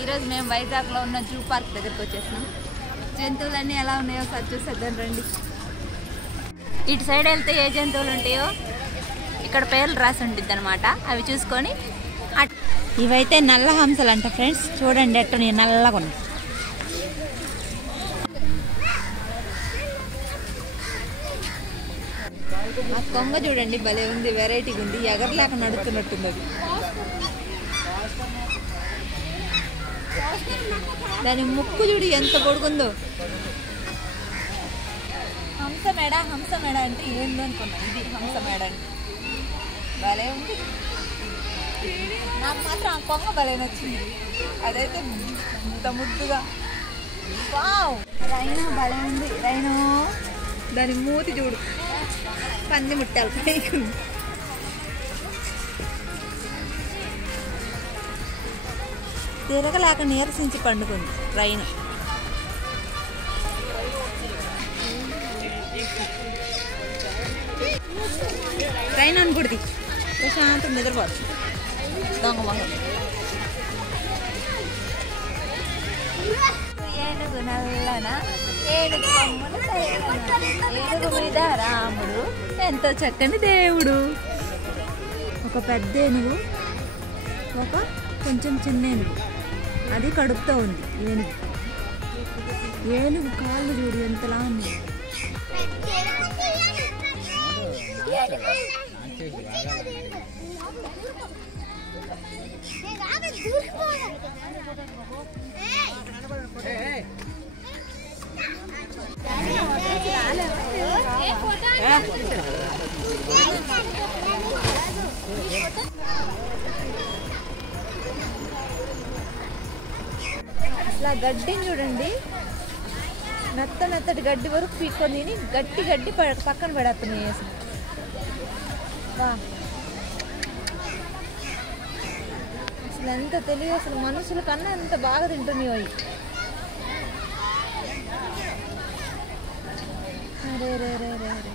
ఈరోజు మేము వైజాగ్లో ఉన్న జూ పార్క్ దగ్గరికి వచ్చేసినాం. జంతువులన్నీ ఎలా ఉన్నాయో సార్ చూసేద్దాం రండి. ఇటు సైడ్ వెళ్తే ఏ జంతువులు ఉంటాయో ఇక్కడ పేర్లు రాసి ఉంటుంది అనమాట. అవి చూసుకొని ఇవైతే నల్ల హంసలు అంట ఫ్రెండ్స్. చూడండి ఎట్టు నల్లగా ఉన్నాయి. ఆ కొంగ చూడండి భలే ఉంది, వెరైటీగా ఉంది, ఎగరలేక నడుతున్నట్టుంది అది. దాని ముక్కు చూడు ఎంత పొడుగుందో. హంసమేడ అంటే ఏందో అనుకున్నా, ఇది హంసమేడ అంటే భలే ఉంది. నాకు మాత్రం ఆ కొంగ భలే నచ్చింది, అదైతే ఇంత ముద్దుగా. వావ్, రైనో భలే ఉంది. రైనో దాని మూతి చూడు, పంది ముట్టాలి పైకి. తిరగలేక నీరసించి పండుకుంది రైను. రైన్ అనుకుడిది ప్రశాంతం నిద్రపోతుంది. దొంగ మొహం. ఏనుగు నల్లన ఏనుగు కొమ్ములు ఏనుగు మీద రాముడు ఎంతో చక్కని దేవుడు. ఒక పెద్ద ఏనుగు, ఒక కొంచెం చిన్న ఏనుగు, అది కడుపుతో ఉంది. ఏనుగు కాళ్ళు చూడు ఎంతలా ఉంది. అసలు గడ్డిని చూడండి, మెత్తటి గడ్డి వరకు పీక్కొని గట్టి పక్కన పడేస్తున్నాయి. అసలు ఎంత తెలియదు, అసలు మనుషుల కన్నా ఎంత బాగా తింటున్నాయో అవి. అరే రే రే రే రే.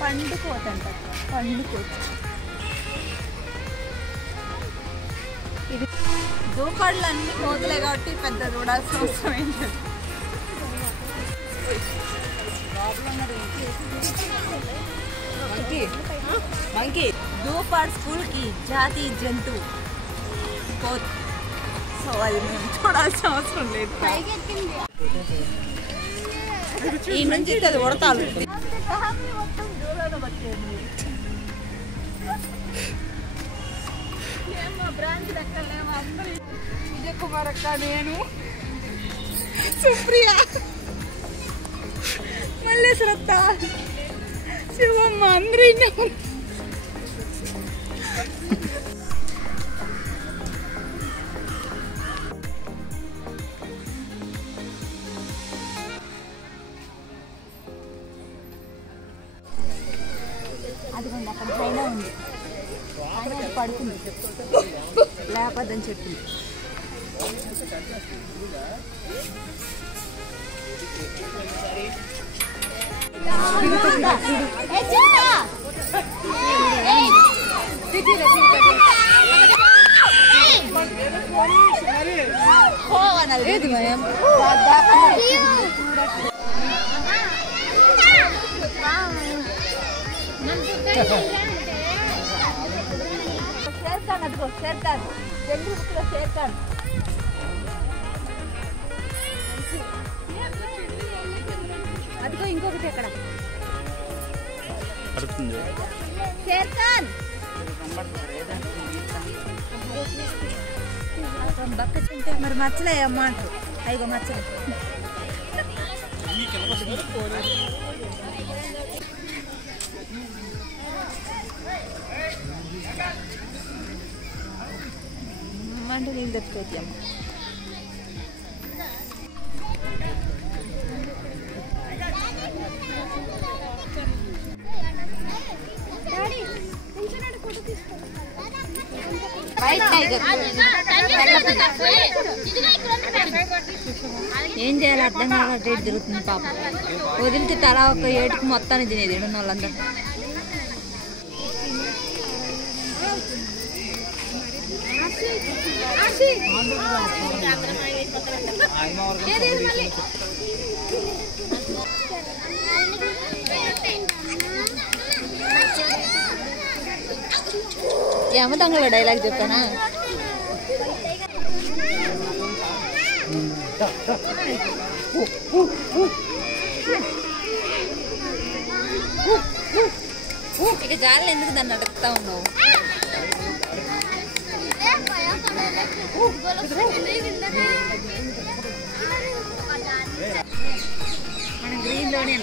పండుకోతంట, పండుకోవచ్చు. ఇది దూపళ్ళు అన్ని కోతులే కాబట్టి పెద్ద చూడాల్సిన అవసరం ఏంటంటే దూపాడు స్కూల్కి జాతీయ జంతువు కోతు. సో అది మేము చూడాల్సిన అవసరం లేదు. ఈ నుంచి అది ఉడతాలు. బ్రాంచ్ లెక్కలేమో అందరూ. విజయ్ కుమార్ అక్క, నేను, సుప్రియ, మల్లేశ్వరత్త, శివమ్మ అందరూ అదిగోండి అక్కడ పైన ఉంది. ఆయన పడుకుంది, లేపదని చెప్పింది. లేదు భయం. షేర్ఖాన్, అదిగో షేర్ఖాన్, జంగిల్ షేర్ఖాన్. అదిగో ఇంకొకటి ఎక్కడ షేర్ఖాన్. బక్క తింటే మరి మచ్చలే అమ్మాట. అయ్యో మచ్చలు. అంటే నీళ్ళు తెచ్చుకోవచ్చాము. ఏం చేయాలి అర్థం కావాలి. తిరుగుతుంది పాప. వదిలితే తలా ఒక ఏటుకు మొత్తాన్ని తినేది ఉన్న వాళ్ళందరూ. యమదంగలో డైలాగ్ చెప్పానా? ఇక జాలి ఎందుకు దాన్ని అడుగుతా ఉన్నావు? మనం గ్రీన్ లోనే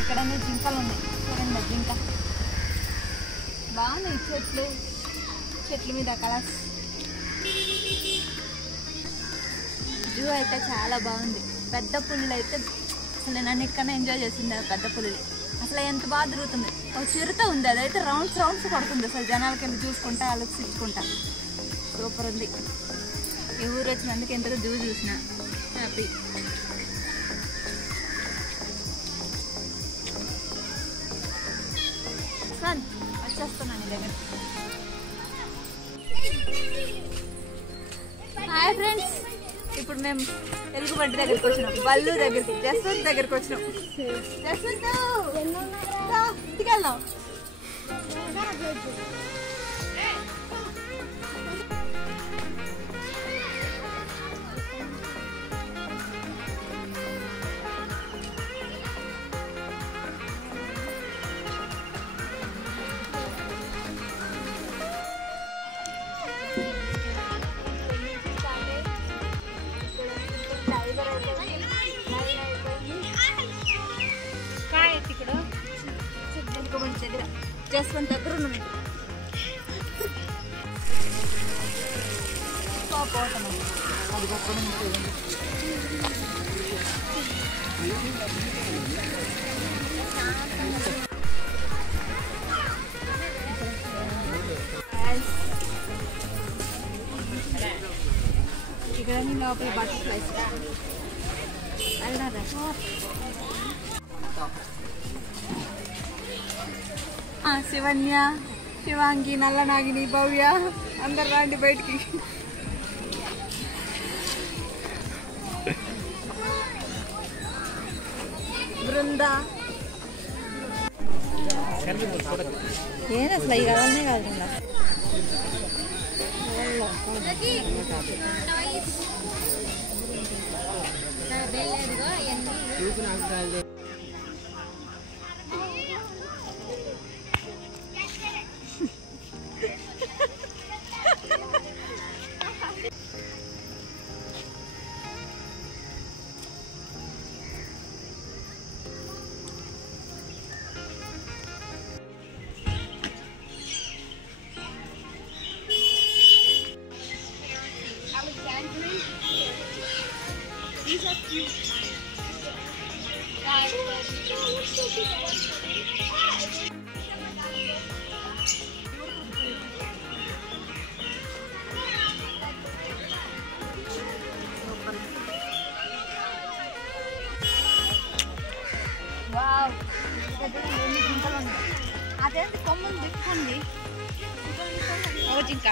ఇక్కడ జింకలు ఉన్నాయి. చూడండి జింక బాగున్నాయి. చెట్ల మీద కలర్స్. జూ అయితే చాలా బాగుంది. పెద్ద పులులు అయితే అసలు నేను అన్నిటికన్నా ఎంజాయ్ చేసింది. పెద్ద పులులు అసలు ఎంత బాగా తిరుగుతుంది. ఒక చిరుత ఉంది, అదైతే రౌండ్స్ కొడుతుంది. అసలు జనాలకి వెళ్ళి చూసుకుంటా వాళ్ళకి ఇచ్చుకుంటా. సూపర్ ఉంది. ఈ ఊరు వచ్చినందుకు ఎంతగా జూ చూసిన హ్యాపీ. వచ్చేస్తున్నాను దగ్గర. హాయ్ ఫ్రెండ్స్, ఇప్పుడు మేము ఎలుగుబంటి దగ్గరికి వచ్చినాం. బల్లు దగ్గరికి, జస్వంత్ దగ్గరికి వచ్చినాం. జస్వంత్ ఇంటికి వెళ్దాం. దగ్గర జస్వంత్ దగ్గర ఉన్నాం. అది ఇక్కడ లోపల బటర్ఫ్లైస్ వెళ్ళారా? శివన్య, శివాంగి, నల్లనాగిని, భవ్య అందరు రాండి బయటికి. బృంద ఏం అసలు ఈ కావాలనే కాకుండా అదేంటి కొమ్మలు దిక్కుంది జింక.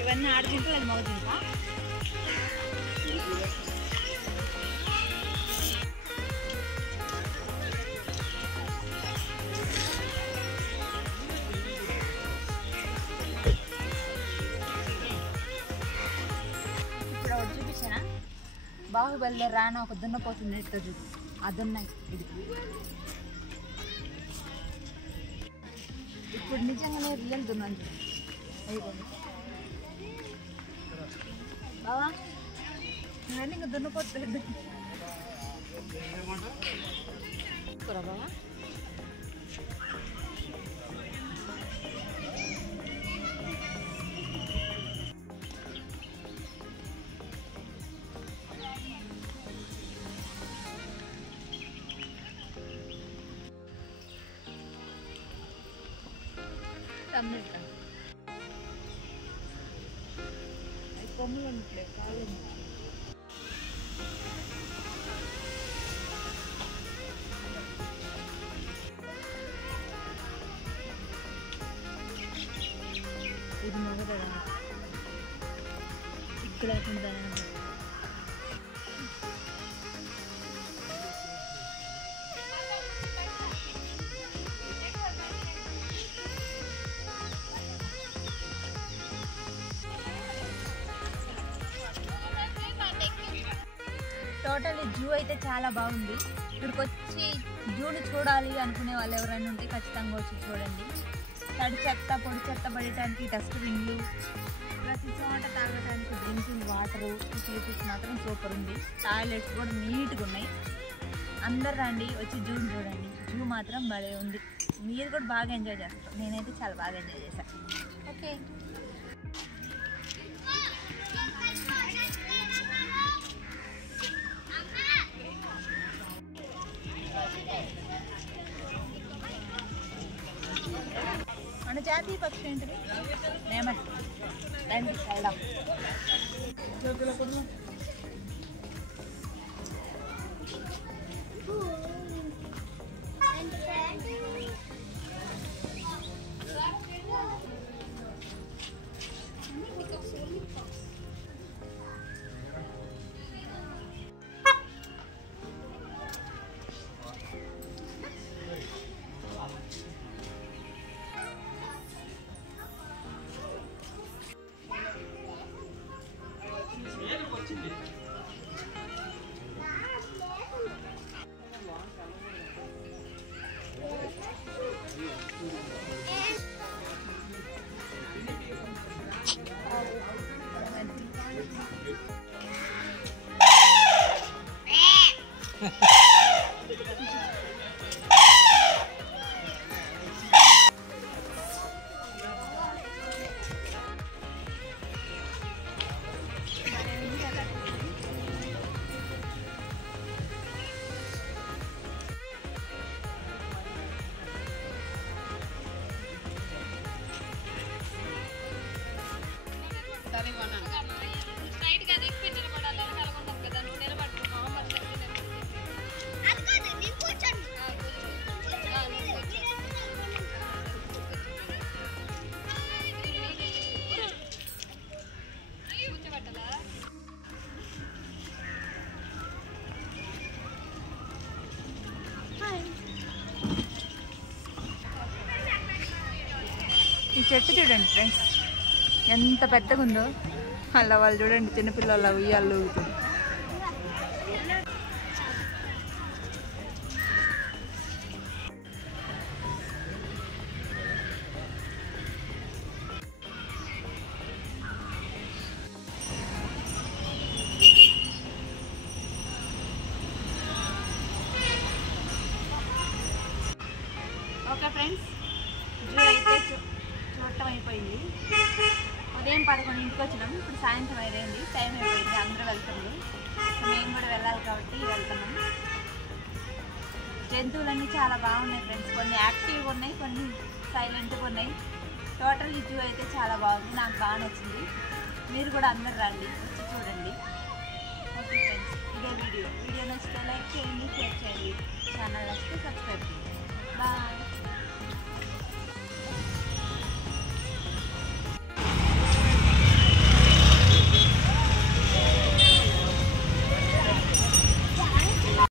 ఇవన్నీ ఆడ జింకలు, అది మగ జింక. ఇప్పుడు ఒకటి చూపించానా, బాహుబలిలో రాన ఒక దున్నపోతుంది ఇట్లా చూపి, ఆ దున్న ఇది. ఇప్పుడు నిజంగానే రియల్ దున్నాను చూడండి. బావా నువ్వన్నీ ఇంకా దున్నపోతుంది బావా. కొమ్ములు ఉంటాయి కాదు. ఇది మొదట ఇక్కడ టోటల్ జూ అయితే చాలా బాగుంది. ఇక్కడికి వచ్చి జూని చూడాలి అనుకునే వాళ్ళు ఎవరైనా ఉంటే ఖచ్చితంగా వచ్చి చూడండి. తడి చెత్త పొడి చెత్త పడటానికి డస్ట్బిన్లు, ప్రతి చోట తాగడానికి డ్రింకింగ్ వాటరు, ఫెసిలిటీస్ మాత్రం సూపర్ ఉంది. టాయిలెట్స్ కూడా నీట్గా ఉన్నాయి. అందరు రండి, వచ్చి జూని చూడండి. జూ మాత్రం భలే ఉంది. మీరు కూడా బాగా ఎంజాయ్ చేస్తారు. నేనైతే చాలా బాగా ఎంజాయ్ చేశాను. ఓకే, మన జాతీయ పక్షి ఏంటిది? నేమట్. రండి వెళ్దాం. ఈ చెట్టు చూడండి ఫ్రెండ్స్, ఎంత పెద్దగా ఉందో. అలా వాళ్ళు చూడండి, చిన్నపిల్లల ఉయ్యాలు ఊగుతుంది. ఓకే ఫ్రెండ్స్, జూ అయితే చూడటం అయిపోయింది. ఉదయం 11ంటికి వచ్చినాం. ఇప్పుడు సాయంత్రం అయింది, టైం అయిపోయింది. అందరూ వెళ్తున్నారు, మేము కూడా వెళ్ళాలి కాబట్టి వెళ్తున్నాం. జంతువులన్నీ చాలా బాగున్నాయి ఫ్రెండ్స్. కొన్ని యాక్టివ్గా ఉన్నాయి, కొన్ని సైలెంట్గా ఉన్నాయి. టోటల్ జూ అయితే చాలా బాగుంది, నాకు బాగా నచ్చింది. మీరు కూడా అందరు రండి, వచ్చి చూడండి. ఓకే ఫ్రెండ్స్, ఇదే వీడియో నచ్చితే లైక్ చేయండి, షేర్ చేయండి, ఛానల్ నచ్చితే సబ్స్క్రైబ్ చేయండి. బాయ్.